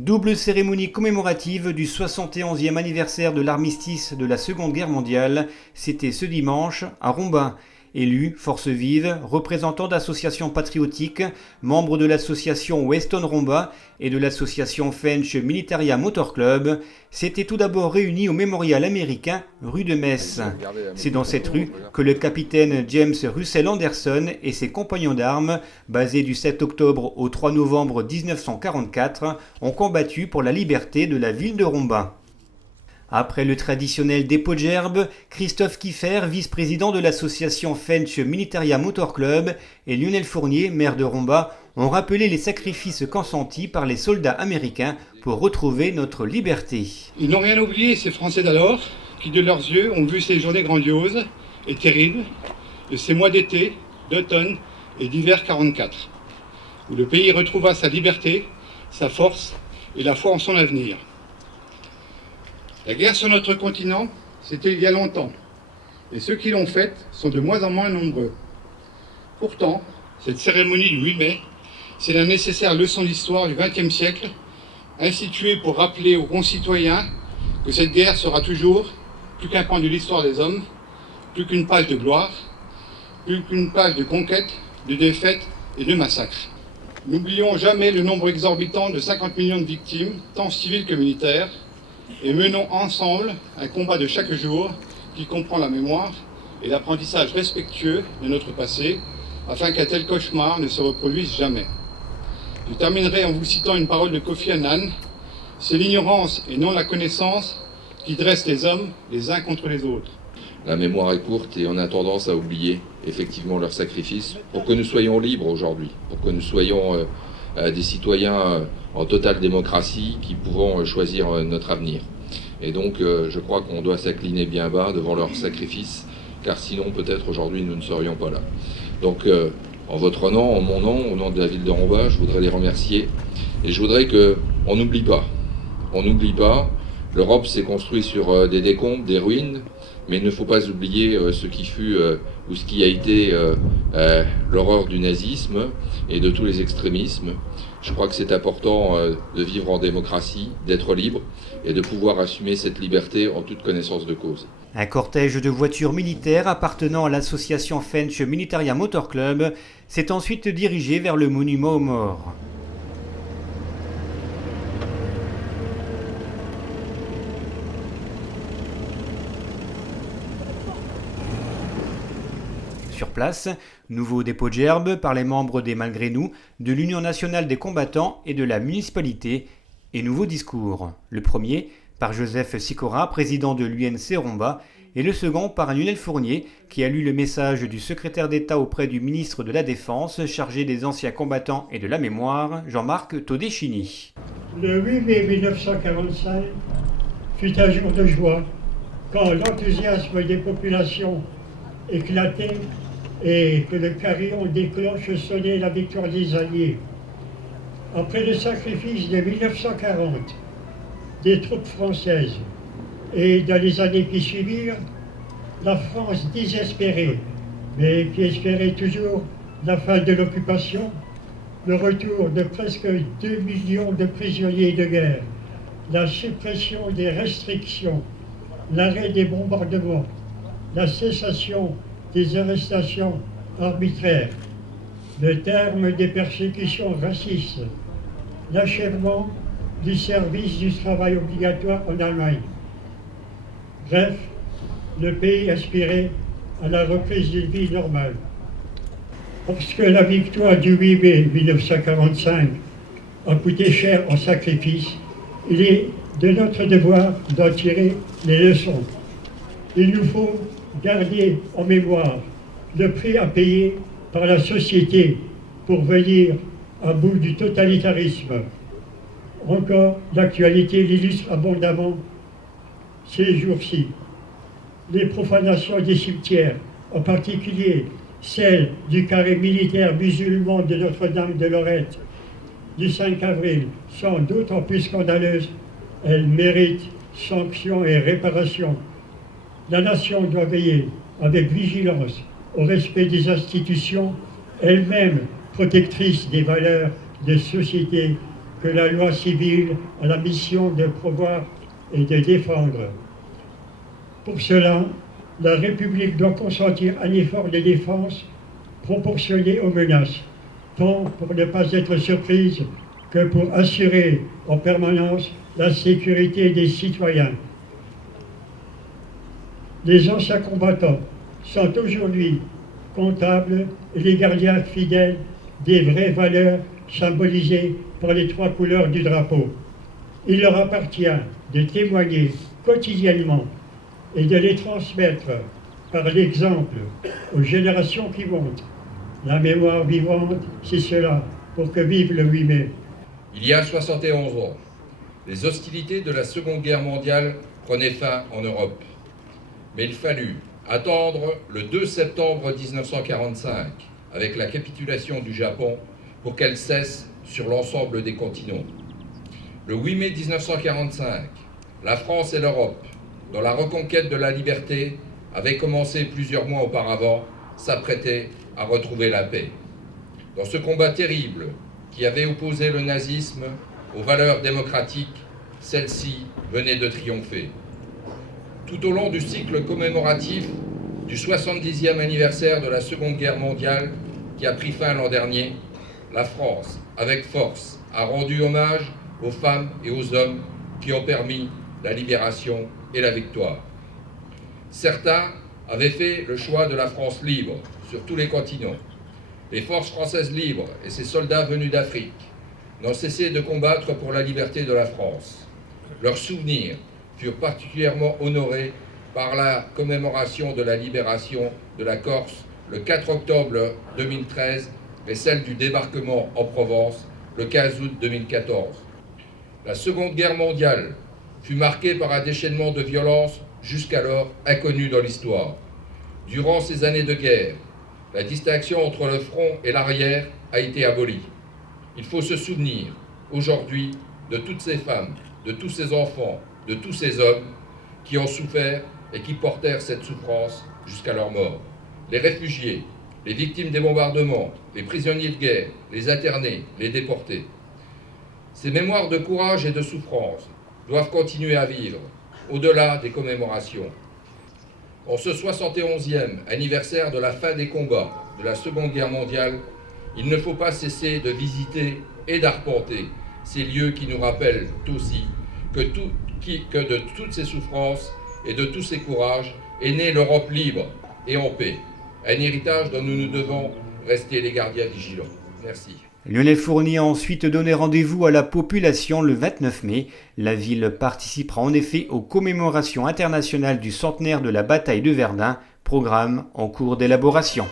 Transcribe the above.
Double cérémonie commémorative du 71e anniversaire de l'armistice de la Seconde Guerre mondiale, c'était ce dimanche à Rombin. Élus, forces vives, représentants d'associations patriotiques, membres de l'association Weston Romba et de l'association French Militaria Motor Club, s'étaient tout d'abord réunis au mémorial américain rue de Metz. C'est dans cette rue que le capitaine James Russell Anderson et ses compagnons d'armes, basés du 7 octobre au 3 novembre 1944, ont combattu pour la liberté de la ville de Rombin. Après le traditionnel dépôt de gerbes, Christophe Kiffer, vice-président de l'association French Militaria Motor Club, et Lionel Fournier, maire de Rombin, ont rappelé les sacrifices consentis par les soldats américains pour retrouver notre liberté. Ils n'ont rien oublié, ces Français d'alors, qui de leurs yeux ont vu ces journées grandioses et terribles de ces mois d'été, d'automne et d'hiver 44, où le pays retrouva sa liberté, sa force et la foi en son avenir. La guerre sur notre continent, c'était il y a longtemps, et ceux qui l'ont faite sont de moins en moins nombreux. Pourtant, cette cérémonie du 8 mai, c'est la nécessaire leçon d'histoire du XXe siècle, instituée pour rappeler aux concitoyens que cette guerre sera toujours plus qu'un pan de l'histoire des hommes, plus qu'une page de gloire, plus qu'une page de conquête, de défaite et de massacre. N'oublions jamais le nombre exorbitant de 50 millions de victimes, tant civiles que militaires, et menons ensemble un combat de chaque jour qui comprend la mémoire et l'apprentissage respectueux de notre passé, afin qu'un tel cauchemar ne se reproduise jamais. Je terminerai en vous citant une parole de Kofi Annan. C'est l'ignorance et non la connaissance qui dresse les hommes les uns contre les autres. La mémoire est courte et on a tendance à oublier effectivement leurs sacrifices pour que nous soyons libres aujourd'hui, pour que nous soyons des citoyens en totale démocratie qui pourront choisir notre avenir. Et donc je crois qu'on doit s'incliner bien bas devant leurs sacrifices, car sinon peut-être aujourd'hui nous ne serions pas là. Donc en votre nom, en mon nom, au nom de la ville de Rombin, je voudrais les remercier et je voudrais qu'on n'oublie pas. On n'oublie pas, l'Europe s'est construite sur des décombres, des ruines, mais il ne faut pas oublier ce qui fut ou ce qui a été l'horreur du nazisme et de tous les extrémismes. Je crois que c'est important de vivre en démocratie, d'être libre et de pouvoir assumer cette liberté en toute connaissance de cause. Un cortège de voitures militaires appartenant à l'association French Militaria Motor Club s'est ensuite dirigé vers le monument aux morts. Sur place, nouveau dépôt de gerbes par les membres des Malgré nous, de l'Union nationale des combattants et de la municipalité, et nouveau discours. Le premier par Joseph Sikora, président de l'UNC Rombin, et le second par Lionel Fournier, qui a lu le message du secrétaire d'État auprès du ministre de la Défense, chargé des anciens combattants et de la mémoire, Jean-Marc Todeschini. Le 8 mai 1945 fut un jour de joie, quand l'enthousiasme des populations éclatait et que le carillon des cloches sonnait la victoire des Alliés. Après le sacrifice de 1940 des troupes françaises et dans les années qui suivirent, la France désespérée, mais qui espérait toujours la fin de l'occupation, le retour de presque 2 millions de prisonniers de guerre, la suppression des restrictions, l'arrêt des bombardements, la cessation des arrestations arbitraires, le terme des persécutions racistes, l'achèvement du service du travail obligatoire en Allemagne. Bref, le pays aspirait à la reprise d'une vie normale. Parce que la victoire du 8 mai 1945 a coûté cher en sacrifice, il est de notre devoir d'en tirer les leçons. Il nous faut garder en mémoire le prix à payer par la société pour venir à bout du totalitarisme. Encore, l'actualité l'illustre abondamment ces jours-ci. Les profanations des cimetières, en particulier celle du carré militaire musulman de Notre-Dame de Lorette du 5 avril, sont d'autant plus scandaleuses. Elles méritent sanctions et réparation. La nation doit veiller avec vigilance au respect des institutions, elles-mêmes protectrices des valeurs de société que la loi civile a la mission de prévoir et de défendre. Pour cela, la République doit consentir un effort de défense proportionné aux menaces, tant pour ne pas être surprise que pour assurer en permanence la sécurité des citoyens. Les anciens combattants sont aujourd'hui comptables et les gardiens fidèles des vraies valeurs symbolisées par les 3 couleurs du drapeau. Il leur appartient de témoigner quotidiennement et de les transmettre par l'exemple aux générations qui montent. La mémoire vivante, c'est cela, pour que vive le 8 mai. Il y a 71 ans, les hostilités de la Seconde Guerre mondiale prenaient fin en Europe. Mais il fallut attendre le 2 septembre 1945, avec la capitulation du Japon, pour qu'elle cesse sur l'ensemble des continents. Le 8 mai 1945, la France et l'Europe, dans la reconquête de la liberté, avaient commencé plusieurs mois auparavant, s'apprêtaient à retrouver la paix. Dans ce combat terrible qui avait opposé le nazisme aux valeurs démocratiques, celle-ci venait de triompher. Tout au long du cycle commémoratif du 70e anniversaire de la Seconde Guerre mondiale qui a pris fin l'an dernier, la France, avec force, a rendu hommage aux femmes et aux hommes qui ont permis la libération et la victoire. Certains avaient fait le choix de la France libre sur tous les continents. Les forces françaises libres et ces soldats venus d'Afrique n'ont cessé de combattre pour la liberté de la France. Leurs souvenirs furent particulièrement honorés par la commémoration de la libération de la Corse le 4 octobre 2013 et celle du débarquement en Provence le 15 août 2014. La Seconde Guerre mondiale fut marquée par un déchaînement de violence jusqu'alors inconnu dans l'histoire. Durant ces années de guerre, la distinction entre le front et l'arrière a été abolie. Il faut se souvenir, aujourd'hui, de toutes ces femmes, de tous ces enfants, de tous ces hommes qui ont souffert et qui portèrent cette souffrance jusqu'à leur mort. Les réfugiés, les victimes des bombardements, les prisonniers de guerre, les internés, les déportés. Ces mémoires de courage et de souffrance doivent continuer à vivre, au-delà des commémorations. En ce 71e anniversaire de la fin des combats de la Seconde Guerre mondiale, il ne faut pas cesser de visiter et d'arpenter ces lieux qui nous rappellent aussi que de toutes ces souffrances et de tous ces courages est née l'Europe libre et en paix, un héritage dont nous devons rester les gardiens vigilants. Merci. Lionel Fournier a ensuite donné rendez-vous à la population le 29 mai. La ville participera en effet aux commémorations internationales du centenaire de la bataille de Verdun, programme en cours d'élaboration.